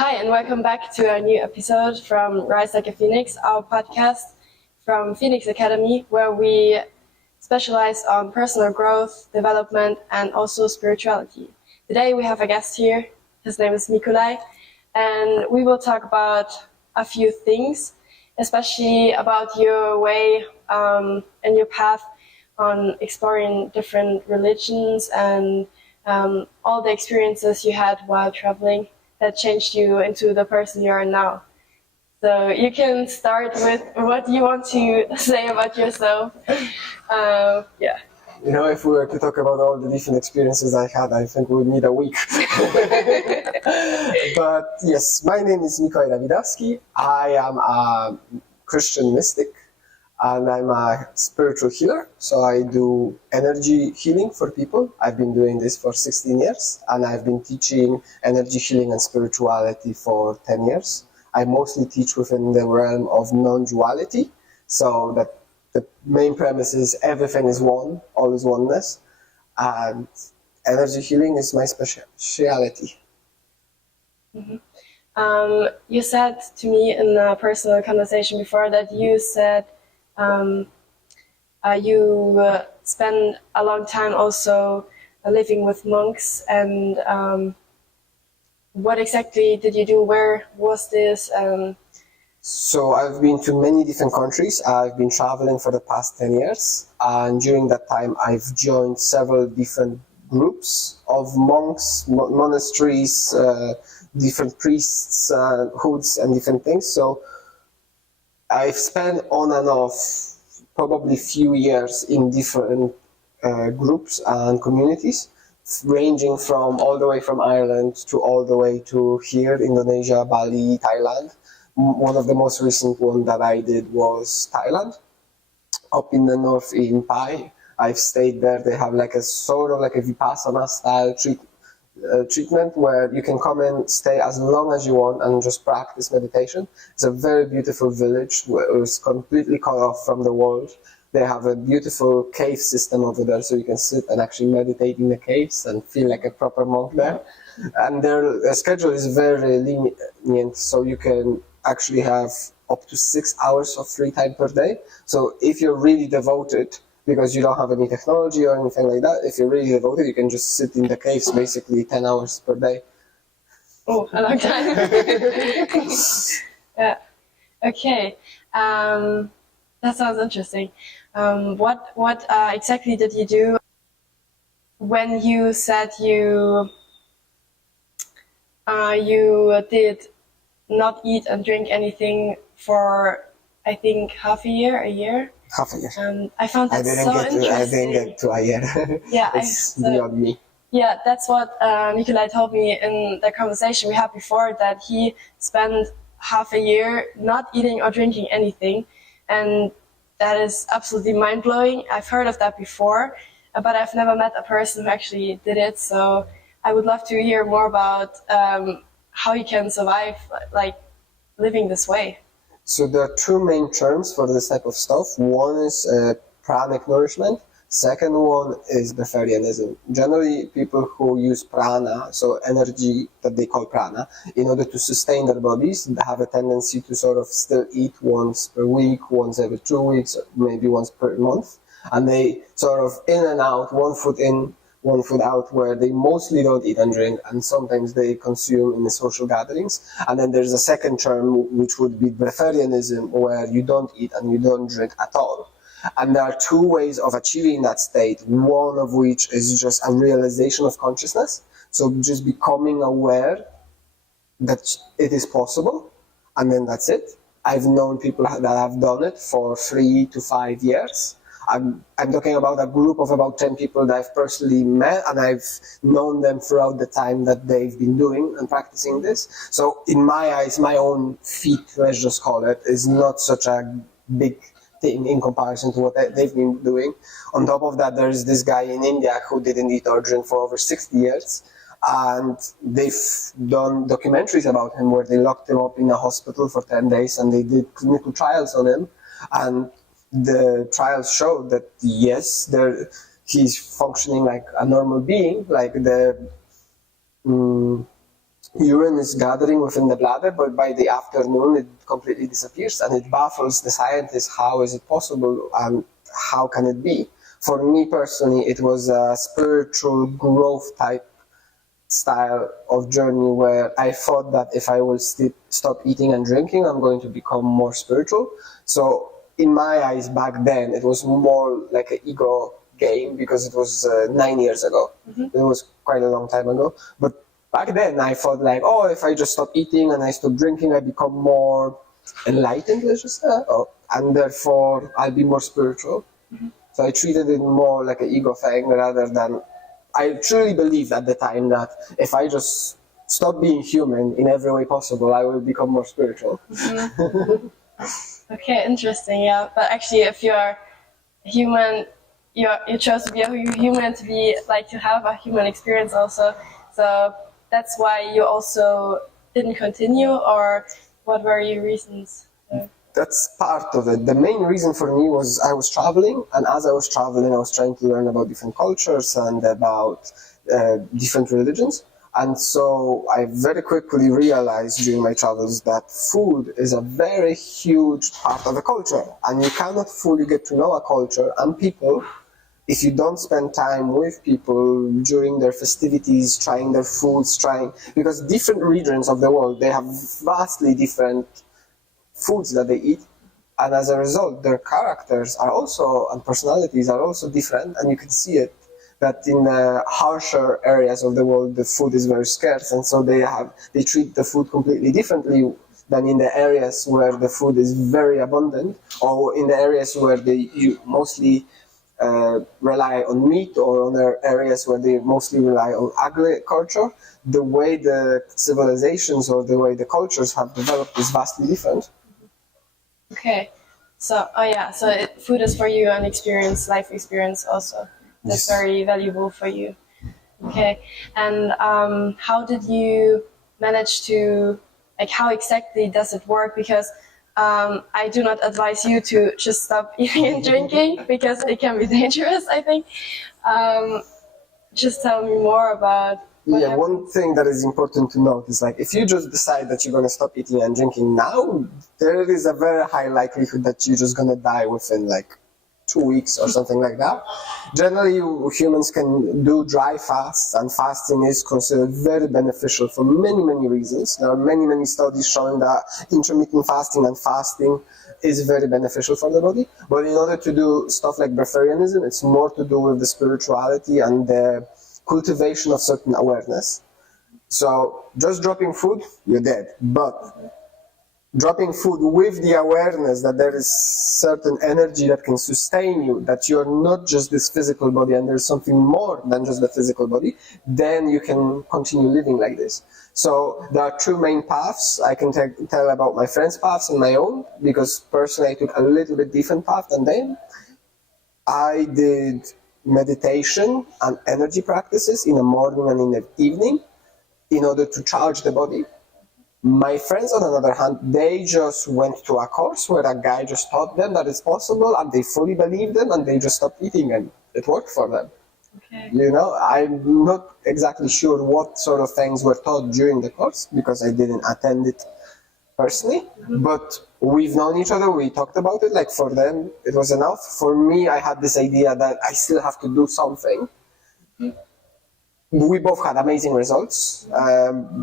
Hi, and welcome back to our new episode from Rise Like a Phoenix, our podcast from Phoenix Academy, where we specialize on personal growth, development, and also spirituality. Today we have a guest here. His name is Nikolai, and we will talk about a few things, especially about your way and your path on exploring different religions and all the experiences you had while traveling that changed you into the person you are now. So you can start with what you want to say about yourself. Yeah. You know, if we were to talk about all the different experiences I had, I think we would need a week. But yes, my name is Mikołaj Dawidowski. I am a Christian mystic and I'm a spiritual healer. So I do energy healing for people. I've been doing this for 16 years and I've been teaching energy healing and spirituality for 10 years. I mostly teach within the realm of non-duality. So that the main premise is everything is one, all is oneness. And energy healing is my specialty. Mm-hmm. You said to me in a personal conversation before that you said you spent a long time also living with monks, and what exactly did you do? Where was this? So I've been to many different countries. I've been traveling for the past 10 years, and during that time I've joined several different groups of monks, monasteries, different priests, hoods and different things. So I've spent on and off probably few years in different groups and communities, ranging from all the way from Ireland to all the way to here, Indonesia, Bali, Thailand. One of the most recent one that I did was Thailand, up in the north in Pai. I've stayed there. They have like a sort of like a Vipassana style treatment where you can come and stay as long as you want and just practice meditation. It's a very beautiful village where it's completely cut off from the world. They have a beautiful cave system over there, so you can sit and actually meditate in the caves and feel like a proper monk there. And their schedule is very lenient, so you can actually have up to 6 hours of free time per day. So if you're really devoted, because you don't have any technology or anything like that, if you're really devoted, you can just sit in the caves basically 10 hours per day. Oh, a long time. Yeah. Okay. That sounds interesting. What exactly did you do when you said you did not eat and drink anything for, I think, half a year? Half a year. I found that so interesting. I didn't get to a year. Yeah, it's beyond me. Yeah, that's what Nikolai told me in the conversation we had before, that he spent half a year not eating or drinking anything. And that is absolutely mind-blowing. I've heard of that before, but I've never met a person who actually did it. So I would love to hear more about how you can survive like living this way. So there are two main terms for this type of stuff. One is pranic nourishment. Second one is breatharianism. Generally, people who use prana, so energy that they call prana, in order to sustain their bodies, they have a tendency to sort of still eat once per week, once every 2 weeks, maybe once per month. And they sort of in and out, one foot in, one foot out, where they mostly don't eat and drink, and sometimes they consume in the social gatherings. And then there's a second term, which would be breatharianism, where you don't eat and you don't drink at all. And there are two ways of achieving that state, one of which is just a realization of consciousness. So just becoming aware that it is possible, and then that's it. I've known people that have done it for 3 to 5 years. I'm talking about a group of about 10 people that I've personally met, and I've known them throughout the time that they've been doing and practicing this. So in my eyes, my own feat, let's just call it, is not such a big thing in comparison to what they've been doing. On top of that, there's this guy in India who didn't eat or drink for over 60 years. And they've done documentaries about him where they locked him up in a hospital for 10 days and they did clinical trials on him. And the trials showed that yes, he's functioning like a normal being, like the urine is gathering within the bladder, but by the afternoon it completely disappears, and it baffles the scientists. How is it possible, and how can it be? For me personally, it was a spiritual growth type style of journey where I thought that if I will stop eating and drinking, I'm going to become more spiritual. So in my eyes back then, it was more like an ego game, because it was 9 years ago. It was quite a long time ago. But back then I thought like, oh, if I just stop eating and I stop drinking, I become more enlightened, let's just say, and therefore I'll be more spiritual. So I treated it more like an ego thing rather than, I truly believed at the time that if I just stop being human in every way possible, I will become more spiritual. Okay, interesting. Yeah, but actually, if you are human, you chose to be a human, to be like to have a human experience also. So that's why you also didn't continue, or what were your reasons? That's part of it. The main reason for me was I was traveling, and as I was traveling, I was trying to learn about different cultures and about different religions. And so I very quickly realized during my travels that food is a very huge part of the culture, and you cannot fully get to know a culture and people if you don't spend time with people during their festivities, trying their foods, because different regions of the world, they have vastly different foods that they eat, and as a result their characters are also, and personalities are also different, and you can see it that in the harsher areas of the world the food is very scarce, and so they treat the food completely differently than in the areas where the food is very abundant, or in the areas where you mostly rely on meat, or on the areas where they mostly rely on agriculture. The way the civilizations or the way the cultures have developed is vastly different. Okay, so food is for you an experience, life experience also. That's very valuable for you. Okay, and how did you manage to, like, how exactly does it work? Because I do not advise you to just stop eating and drinking, because it can be dangerous, I think. Just tell me more about what happens. One thing that is important to note is, like, if you just decide that you're going to stop eating and drinking now, there is a very high likelihood that you're just going to die within like 2 weeks or something like that. Generally, humans can do dry fasts, and fasting is considered very beneficial for many, many reasons. There are many, many studies showing that intermittent fasting and fasting is very beneficial for the body. But in order to do stuff like breatharianism, it's more to do with the spirituality and the cultivation of certain awareness. So just dropping food, you're dead. But dropping food with the awareness that there is certain energy that can sustain you, that you're not just this physical body and there's something more than just the physical body, then you can continue living like this. So there are two main paths. I can tell about my friends' paths and my own, because personally I took a little bit different path than them. I did meditation and energy practices in the morning and in the evening in order to charge the body. My friends, on the other hand, they just went to a course where a guy just taught them that it's possible, and they fully believed them, and they just stopped eating, and it worked for them. Okay. You know, I'm not exactly sure what sort of things were taught during the course, because I didn't attend it personally, but we've known each other, we talked about it, like for them it was enough. For me, I had this idea that I still have to do something. We both had amazing results.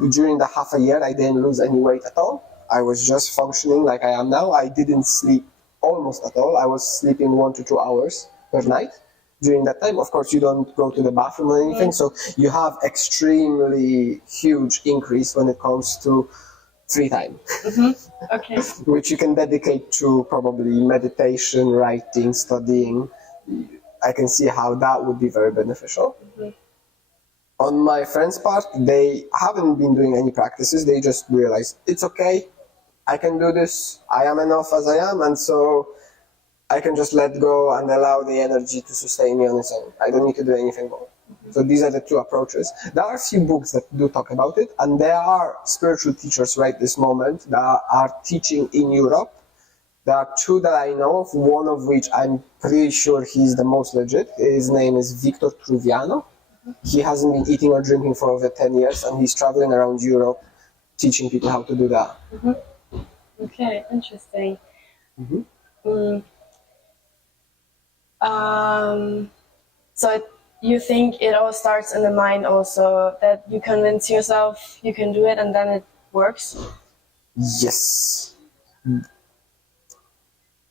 During the half a year, I didn't lose any weight at all. I was just functioning like I am now. I didn't sleep almost at all. I was sleeping 1 to 2 hours per night during that time. Of course, you don't go to the bathroom or anything, so you have extremely huge increase when it comes to free time. Okay. Which you can dedicate to probably meditation, writing, studying. I can see how that would be very beneficial. On my friend's part, they haven't been doing any practices. They just realized, it's okay, I can do this, I am enough as I am, and so I can just let go and allow the energy to sustain me on its own. I don't need to do anything more. So these are the two approaches. There are a few books that do talk about it, and there are spiritual teachers right this moment that are teaching in Europe. There are two that I know of, one of which I'm pretty sure he's the most legit. His name is Victor Truviano. He hasn't been eating or drinking for over 10 years, and he's traveling around Europe teaching people how to do that. Okay, interesting. Mm-hmm. So you think it all starts in the mind also, that you convince yourself you can do it and then it works? Yes.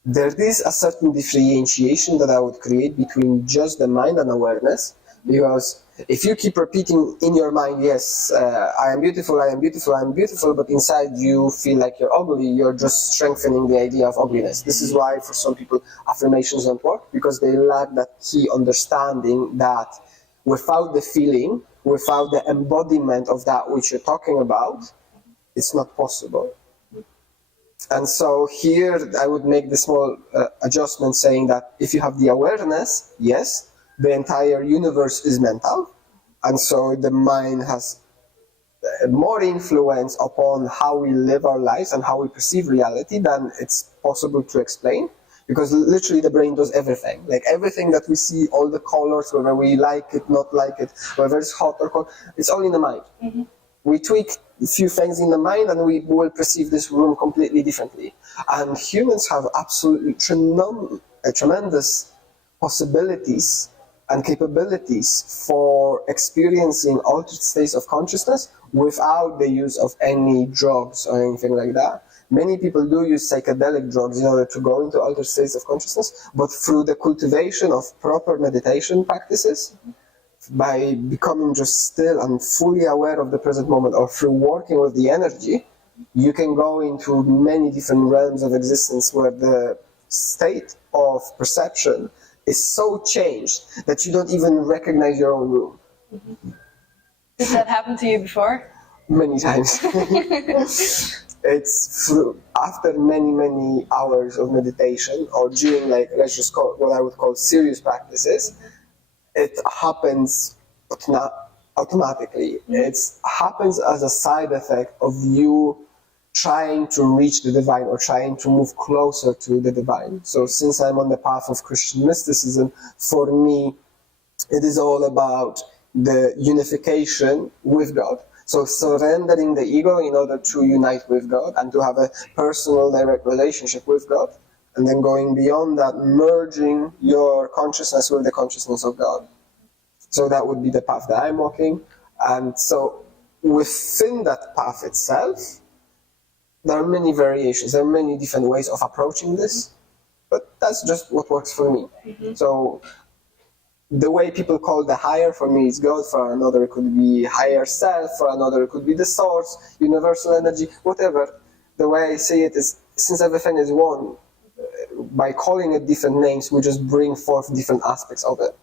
There is a certain differentiation that I would create between just the mind and awareness, because if you keep repeating in your mind, yes, I am beautiful, I am beautiful, I am beautiful, but inside you feel like you're ugly, you're just strengthening the idea of ugliness. This is why for some people affirmations don't work, because they lack that key understanding that without the feeling, without the embodiment of that which you're talking about, it's not possible. And so here I would make the small adjustment saying that if you have the awareness, yes, the entire universe is mental. And so the mind has more influence upon how we live our lives and how we perceive reality than it's possible to explain. Because literally the brain does everything. Like everything that we see, all the colors, whether we like it, not like it, whether it's hot or cold, it's all in the mind. Mm-hmm. We tweak a few things in the mind and we will perceive this room completely differently. And humans have absolutely tremendous possibilities and capabilities for experiencing altered states of consciousness without the use of any drugs or anything like that. Many people do use psychedelic drugs in order to go into altered states of consciousness, but through the cultivation of proper meditation practices, by becoming just still and fully aware of the present moment, or through working with the energy, you can go into many different realms of existence where the state of perception is so changed that you don't even recognize your own room. Mm-hmm. Did that happen to you before? Many times. It's through, after many hours of meditation, or during, like, let's just call it what I would call serious practices, it happens automatically. It happens as a side effect of you trying to reach the divine or trying to move closer to the divine. So since I'm on the path of Christian mysticism, for me, it is all about the unification with God. So surrendering the ego in order to unite with God and to have a personal, direct relationship with God. And then going beyond that, merging your consciousness with the consciousness of God. So that would be the path that I'm walking. And so within that path itself, there are many variations, there are many different ways of approaching this, but that's just what works for me. Mm-hmm. So the way people call the higher, for me is God, for another it could be higher self, for another it could be the source, universal energy, whatever. The way I see it is, since everything is one, by calling it different names, we just bring forth different aspects of it.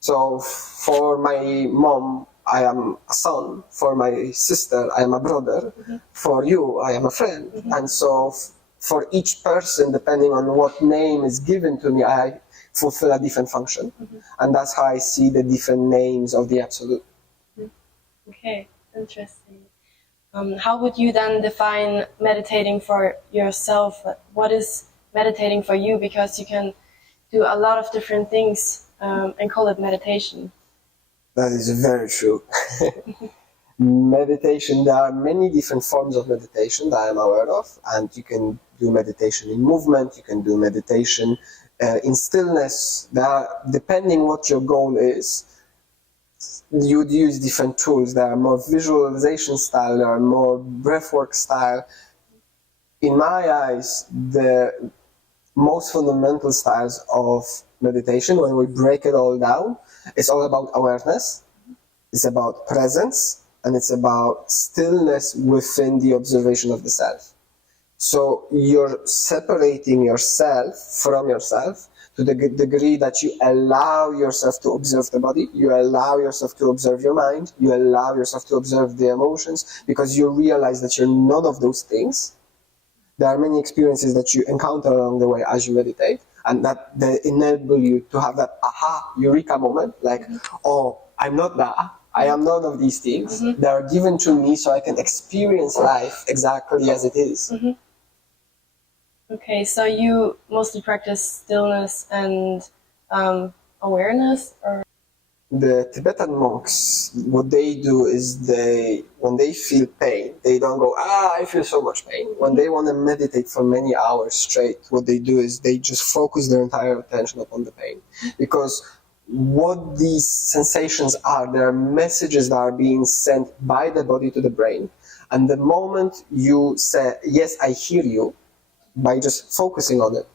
So for my mom, I am a son. For my sister, I am a brother. Mm-hmm. For you, I am a friend. Mm-hmm. And so for each person, depending on what name is given to me, I fulfill a different function. Mm-hmm. And that's how I see the different names of the Absolute. Mm-hmm. Okay, interesting. How would you then define meditating for yourself? What is meditating for you? Because you can do a lot of different things and call it meditation. That is very true. Meditation, there are many different forms of meditation that I'm aware of, and you can do meditation in movement, you can do meditation in stillness. There are, depending what your goal is, you'd use different tools. There are more visualization style, there are more breathwork style. In my eyes, the most fundamental styles of meditation, when we break it all down, it's all about awareness, it's about presence, and it's about stillness within the observation of the self. So you're separating yourself from yourself to the degree that you allow yourself to observe the body, you allow yourself to observe your mind, you allow yourself to observe the emotions, because you realize that you're none of those things. There are many experiences that you encounter along the way as you meditate, and that they enable you to have that aha, eureka moment, like, oh, I'm not that, I am none of these things. Mm-hmm. They are given to me so I can experience life exactly as it is. Mm-hmm. Okay, so you mostly practice stillness and awareness, or? the Tibetan monks, what they do is when they feel pain, they don't go, I feel so much pain. When they want to meditate for many hours straight, what they do is they just focus their entire attention upon the pain. Because what these sensations are, there are messages that are being sent by the body to the brain. And the moment you say, yes, I hear you, by just focusing on it,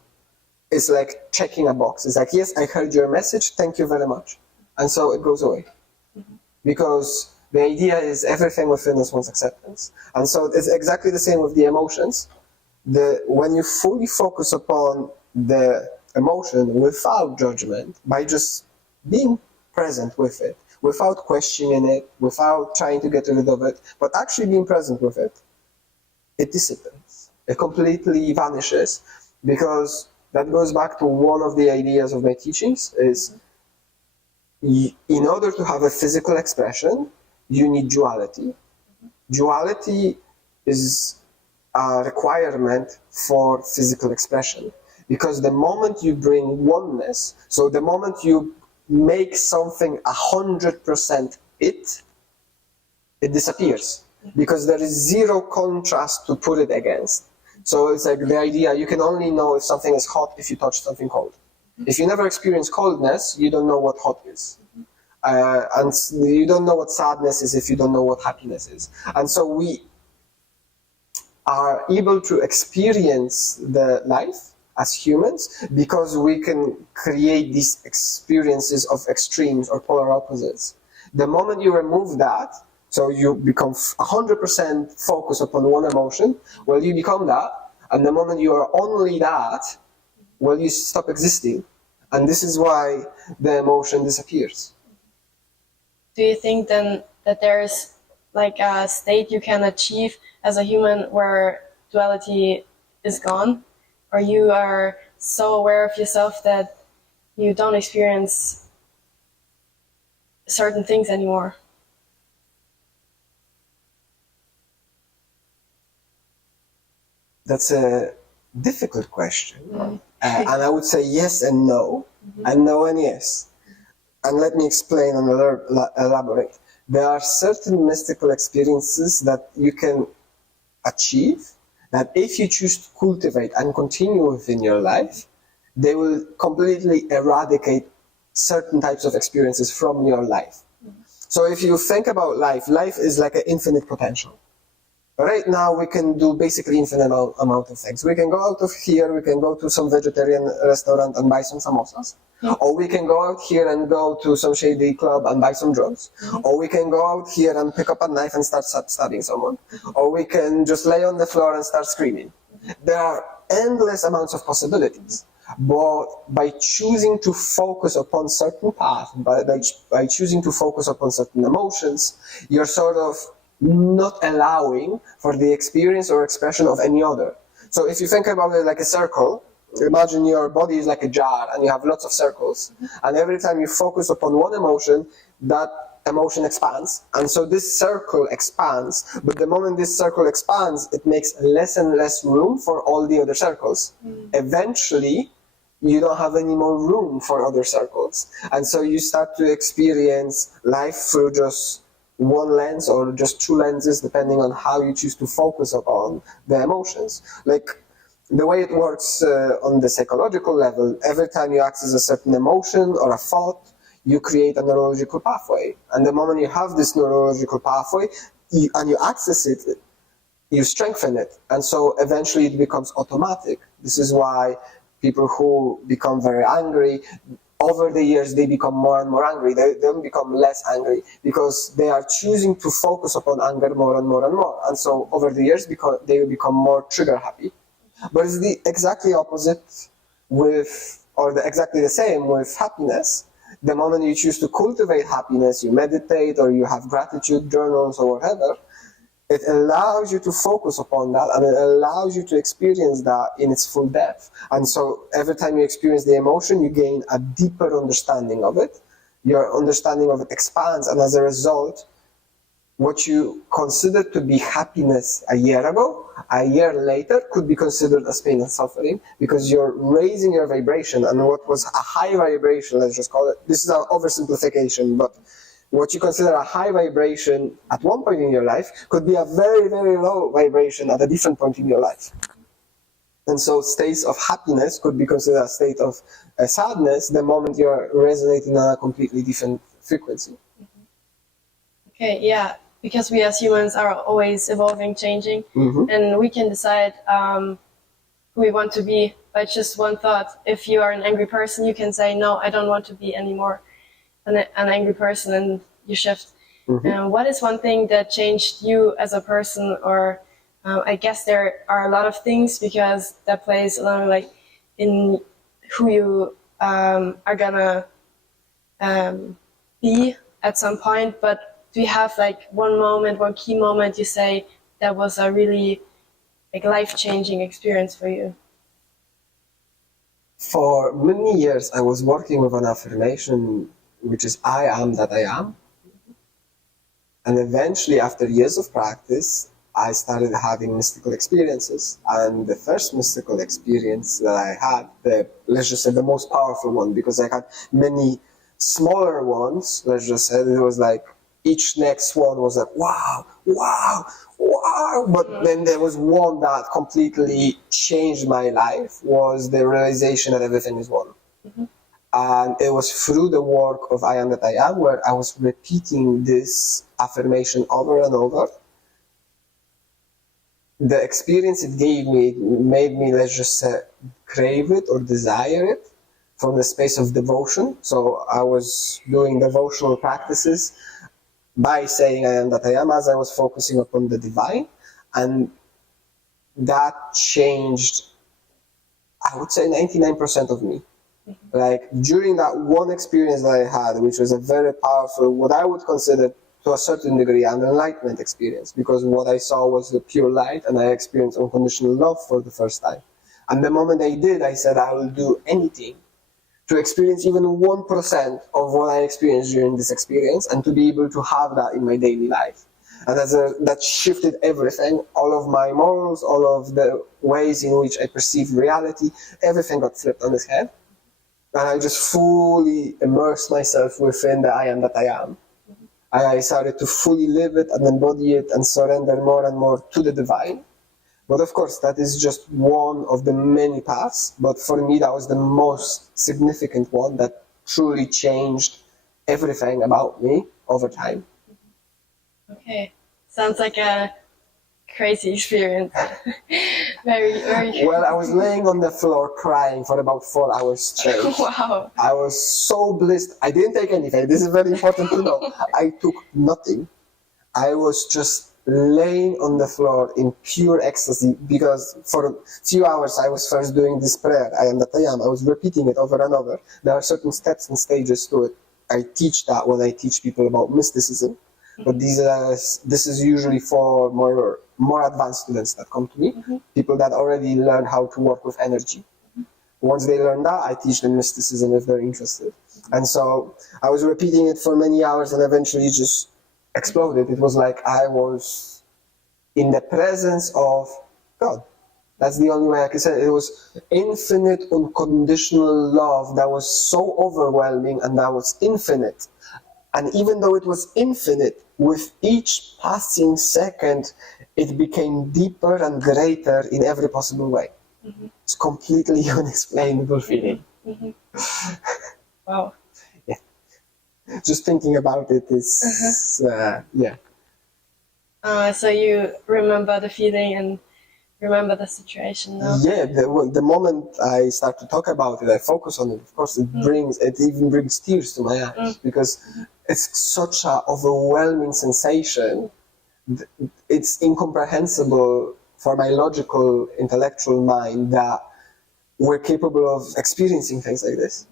it's like checking a box. It's like, yes, I heard your message, thank you very much. And so it goes away. Because the idea is everything within us wants acceptance. And so it's exactly the same with the emotions. When you fully focus upon the emotion without judgment, by just being present with it, without questioning it, without trying to get rid of it, but actually being present with it, it dissipates. It completely vanishes. Because that goes back to one of the ideas of my teachings is, in order to have a physical expression, you need duality. Duality is a requirement for physical expression. Because the moment you bring oneness, so the moment you make something 100% it disappears. Because there is zero contrast to put it against. So it's like the idea, you can only know if something is hot if you touch something cold. If you never experience coldness, you don't know what hot is. And you don't know what sadness is if you don't know what happiness is. And so we are able to experience the life as humans because we can create these experiences of extremes or polar opposites. The moment you remove that, so you become 100% focused upon one emotion, well, you become that. And the moment you are only that, well, you stop existing. And this is why the emotion disappears. Do you think then that there's like a state you can achieve as a human where duality is gone? Or you are so aware of yourself that you don't experience certain things anymore? That's a difficult question. And I would say yes and no, and no and yes. And let me explain and elaborate. There are certain mystical experiences that you can achieve, that if you choose to cultivate and continue within your life, they will completely eradicate certain types of experiences from your life. So if you think about life, life is like an infinite potential. Right now, we can do basically infinite amount of things. We can go out of here, we can go to some vegetarian restaurant and buy some samosas. Or we can go out here and go to some shady club and buy some drugs. Or we can go out here and pick up a knife and start stabbing someone. Or we can just lay on the floor and start screaming. There are endless amounts of possibilities. But by choosing to focus upon certain paths, by choosing to focus upon certain emotions, you're sort of not allowing for the experience or expression of any other. So if you think about it like a circle, imagine your body is like a jar and you have lots of circles, and every time you focus upon one emotion, that emotion expands, and so this circle expands, but the moment this circle expands, it makes less and less room for all the other circles. Eventually, you don't have any more room for other circles, and so you start to experience life through just one lens or just two lenses, depending on how you choose to focus upon the emotions. Like the way it works on the psychological level, every time you access a certain emotion or a thought, you create a neurological pathway. And the moment you have this neurological pathway and you access it, you strengthen it. And so eventually it becomes automatic. This is why people who become very angry, over the years, they become more and more angry. They don't become less angry because they are choosing to focus upon anger more and more and more. And so over the years, they will become more trigger happy. But it's the exactly opposite exactly the same with happiness. The moment you choose to cultivate happiness, you meditate or you have gratitude journals or whatever, it allows you to focus upon that and it allows you to experience that in its full depth. And so every time you experience the emotion, you gain a deeper understanding of it. Your understanding of it expands, and as a result, what you consider to be happiness a year ago, a year later could be considered as pain and suffering, because you're raising your vibration, and what was a high vibration, let's just call it, this is an oversimplification, but what you consider a high vibration at one point in your life could be a very, very low vibration at a different point in your life. And so states of happiness could be considered a state of sadness the moment you're resonating on a completely different frequency. Okay, yeah, because we as humans are always evolving, changing, and we can decide who we want to be by just one thought. If you are an angry person, you can say, no, I don't want to be anymore an angry person, and you shift. What is one thing that changed you as a person? Or I guess there are a lot of things, because that plays along like in who you are gonna be at some point. But do you have like one moment, one key moment you say that was a really like life-changing experience for you? For many years, I was working with an affirmation, which is I am that I am. And eventually, after years of practice, I started having mystical experiences. And the first mystical experience that I had, let's just say the most powerful one, because I had many smaller ones, let's just say, it was like each next one was like, wow, wow, wow. But then there was one that completely changed my life, was the realization that everything is one. And it was through the work of I am that I am, where I was repeating this affirmation over and over. The experience it gave me, it made me, let's just say, crave it or desire it from the space of devotion. So I was doing devotional practices by saying I am that I am, as I was focusing upon the divine. And that changed, I would say, 99% of me. Like during that one experience that I had, which was a very powerful, what I would consider to a certain degree an enlightenment experience, because what I saw was the pure light, and I experienced unconditional love for the first time. And the moment I did, I said I will do anything to experience even 1% of what I experienced during this experience, and to be able to have that in my daily life. And that shifted everything, all of my morals, all of the ways in which I perceived reality, everything got flipped on its head. And I just fully immersed myself within the I am that I am. I started to fully live it and embody it and surrender more and more to the divine. But of course, that is just one of the many paths. But for me, that was the most significant one that truly changed everything about me over time. Okay, sounds like a crazy experience. very, very crazy. Well, I was laying on the floor crying for about 4 hours straight. Wow. I was so blissed. I didn't take anything. This is very important to know. I took nothing. I was just laying on the floor in pure ecstasy, because for a few hours I was first doing this prayer, I am that I am. I was repeating it over and over. There are certain steps and stages to it. I teach that when I teach people about mysticism. But this is usually for more advanced students that come to me, people that already learned how to work with energy. Once they learn that, I teach them mysticism if they're interested. And so I was repeating it for many hours, and eventually just exploded. It was like I was in the presence of God. That's the only way I can say it. It was infinite, unconditional love that was so overwhelming, and that was infinite. And even though it was infinite, with each passing second, it became deeper and greater in every possible way. It's completely unexplainable feeling. Wow. Yeah. Just thinking about it is, yeah. So you remember the feeling and remember the situation now? Yeah, the moment I start to talk about it, I focus on it, of course, it even brings tears to my eyes, because it's such an overwhelming sensation. It's incomprehensible for my logical, intellectual mind that we're capable of experiencing things like this,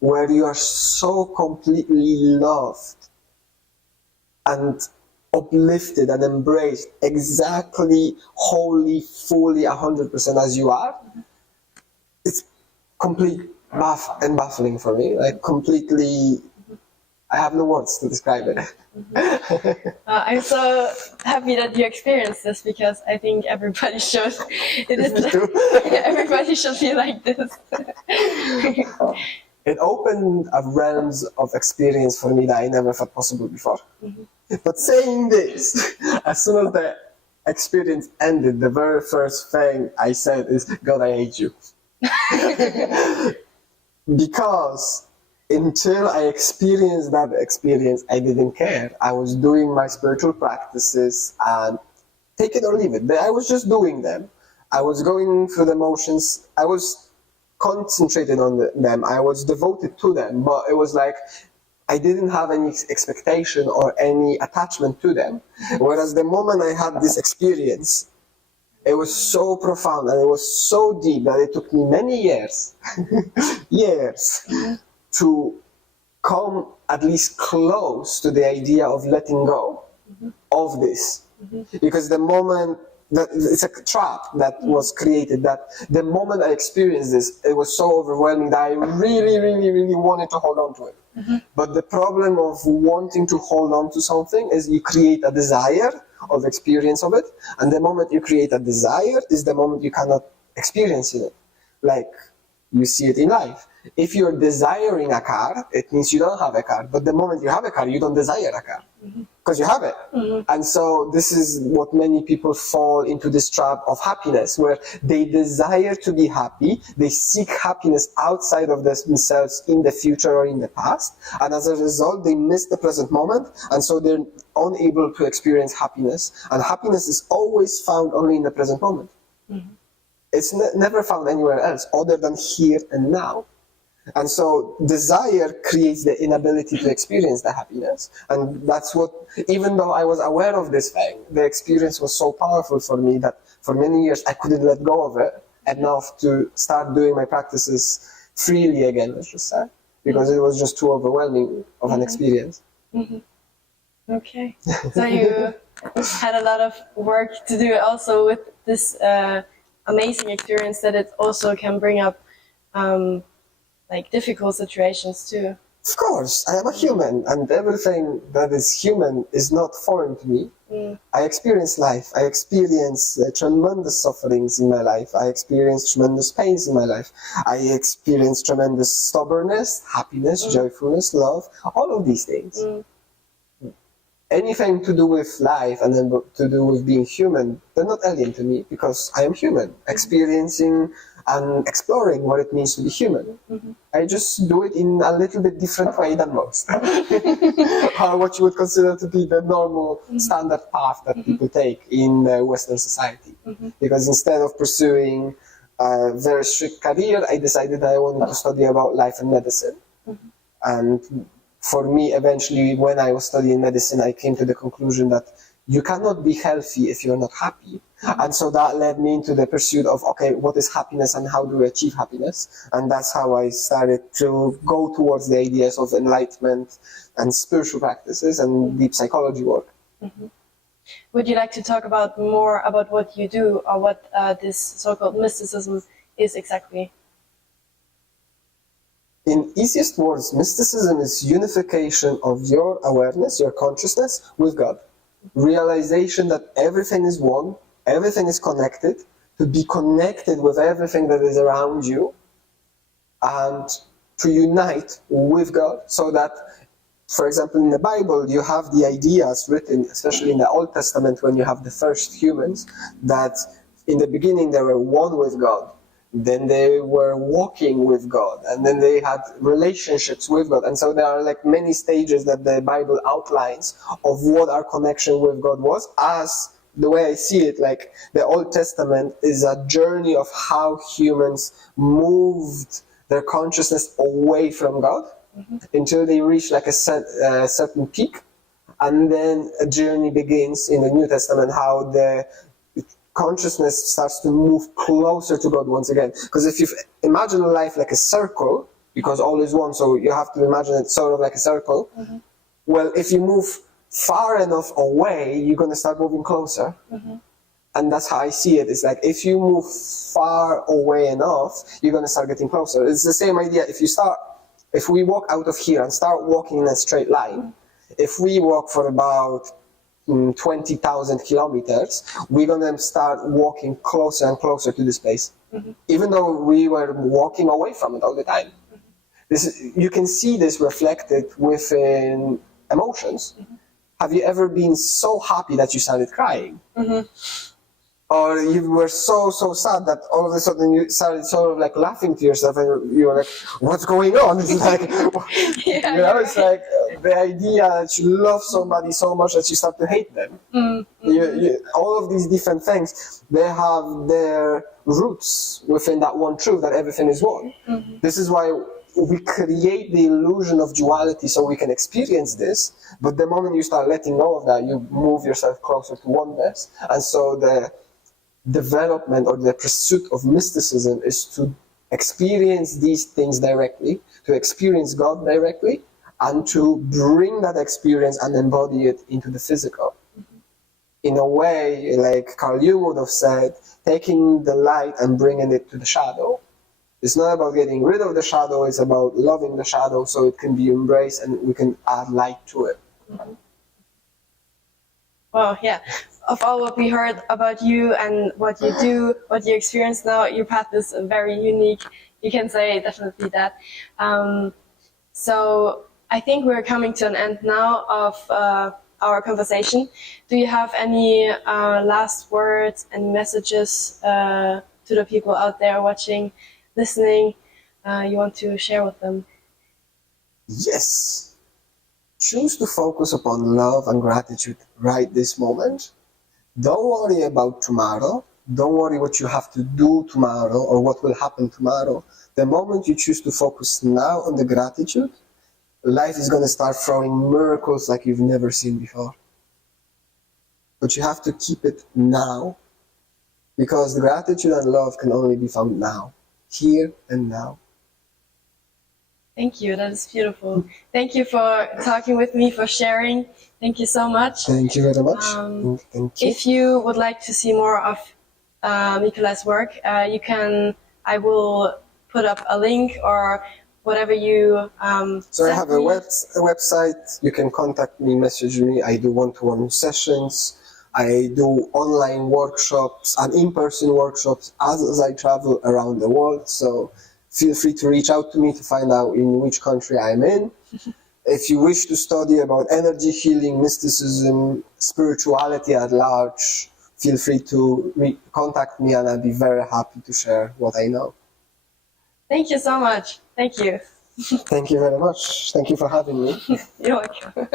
where you are so completely loved and uplifted and embraced exactly, wholly, fully, 100% as you are. It's complete and baffling for me, like completely I have no words to describe it. I'm so happy that you experienced this, because I think everybody should. It is everybody should be like this. It opened up realms of experience for me that I never thought possible before. But saying this, as soon as the experience ended, the very first thing I said is, God, I hate you. Because until I experienced that experience, I didn't care. I was doing my spiritual practices and take it or leave it. I was just doing them. I was going through the motions. I was concentrated on them. I was devoted to them. But it was like I didn't have any expectation or any attachment to them. Whereas the moment I had this experience, it was so profound and it was so deep that it took me many years, to come at least close to the idea of letting go of this. Because the moment that it's a trap that was created, that the moment I experienced this, it was so overwhelming that I really, really, really wanted to hold on to it. But the problem of wanting to hold on to something is you create a desire of experience of it, and the moment you create a desire is the moment you cannot experience it. Like you see it in life. If you're desiring a car, it means you don't have a car. But the moment you have a car, you don't desire a car. Because you have it. And so this is what many people fall into, this trap of happiness, where they desire to be happy, they seek happiness outside of themselves in the future or in the past, and as a result they miss the present moment, and so they're unable to experience happiness. And happiness is always found only in the present moment. It's never found anywhere else other than here and now. And so desire creates the inability to experience the happiness. And that's what, even though I was aware of this thing, the experience was so powerful for me that for many years I couldn't let go of it enough to start doing my practices freely again, let's just say, because it was just too overwhelming of an experience. Okay. So you had a lot of work to do also with this amazing experience, that it also can bring up like difficult situations too. Of course, I am a human, and everything that is human is not foreign to me. I experience life. I experience tremendous sufferings in my life. I experience tremendous pains in my life. I experience tremendous stubbornness, happiness, joyfulness, love, all of these things. Anything to do with life and then to do with being human, they're not alien to me, because I am human, experiencing and exploring what it means to be human. I just do it in a little bit different way than most. Or what you would consider to be the normal standard path that people take in Western society. Because instead of pursuing a very strict career, I decided that I wanted to study about life and medicine. And for me, eventually, when I was studying medicine, I came to the conclusion that you cannot be healthy if you're not happy. And so that led me into the pursuit of, okay, what is happiness and how do we achieve happiness? And that's how I started to go towards the ideas of enlightenment and spiritual practices and deep psychology work. Would you like to talk about more about what you do, or what this so-called mysticism is exactly? In easiest words, mysticism is unification of your awareness, your consciousness with God. Realization that everything is one, everything is connected, to be connected with everything that is around you, and to unite with God, so that, for example, in the Bible, you have the ideas written, especially in the Old Testament, when you have the first humans, that in the beginning they were one with God. Then they were walking with God, and then they had relationships with God. And so there are like many stages that the Bible outlines of what our connection with God was. As the way I see it, like the Old Testament is a journey of how humans moved their consciousness away from God until they reach like a certain peak. And then a journey begins in the New Testament, how the consciousness starts to move closer to God once again. Because if you imagine life like a circle, because all is one, so you have to imagine it sort of like a circle. Well, if you move far enough away, you're going to start moving closer. And that's how I see it. It's like if you move far away enough, you're going to start getting closer. It's the same idea. If you start If we walk out of here and start walking in a straight line, if we walk for about 20,000 kilometers, we're going to start walking closer and closer to this place, even though we were walking away from it all the time. You can see this reflected within emotions. Have you ever been so happy that you started crying? Or you were so sad that all of a sudden you started sort of like laughing to yourself, and you were like, what's going on? It's like, it's like the idea that you love somebody so much that you start to hate them. All of these different things, they have their roots within that one truth that everything is one. This is why we create the illusion of duality so we can experience this, but the moment you start letting go of that, you move yourself closer to oneness. And so the development or the pursuit of mysticism is to experience these things directly, to experience God directly, and to bring that experience and embody it into the physical. In a way, like Carl Jung would have said, taking the light and bringing it to the shadow. It's not about getting rid of the shadow, it's about loving the shadow so it can be embraced and we can add light to it. Well, yeah. Of all what we heard about you and what you do, what you experience now, your path is very unique. You can say definitely that. So I think we're coming to an end now of our conversation. Do you have any last words and messages to the people out there watching, listening, you want to share with them? Yes. Choose to focus upon love and gratitude right this moment. Don't worry about tomorrow. Don't worry what you have to do tomorrow or what will happen tomorrow. The moment you choose to focus now on the gratitude, life is going to start throwing miracles like you've never seen before. But you have to keep it now, because the gratitude and love can only be found now, here and now. Thank you. That is beautiful. Thank you for talking with me, for sharing. Thank you so much. Thank you very much. Thank you. If you would like to see more of Nikolai's work, I will put up a link or whatever you So I have a website. You can contact me, message me. I do one-to-one sessions. I do online workshops and in-person workshops as I travel around the world. So feel free to reach out to me to find out in which country I'm in. If you wish to study about energy healing, mysticism, spirituality at large, feel free to contact me and I'll be very happy to share what I know. Thank you so much. Thank you. Thank you very much. Thank you for having me. You're welcome.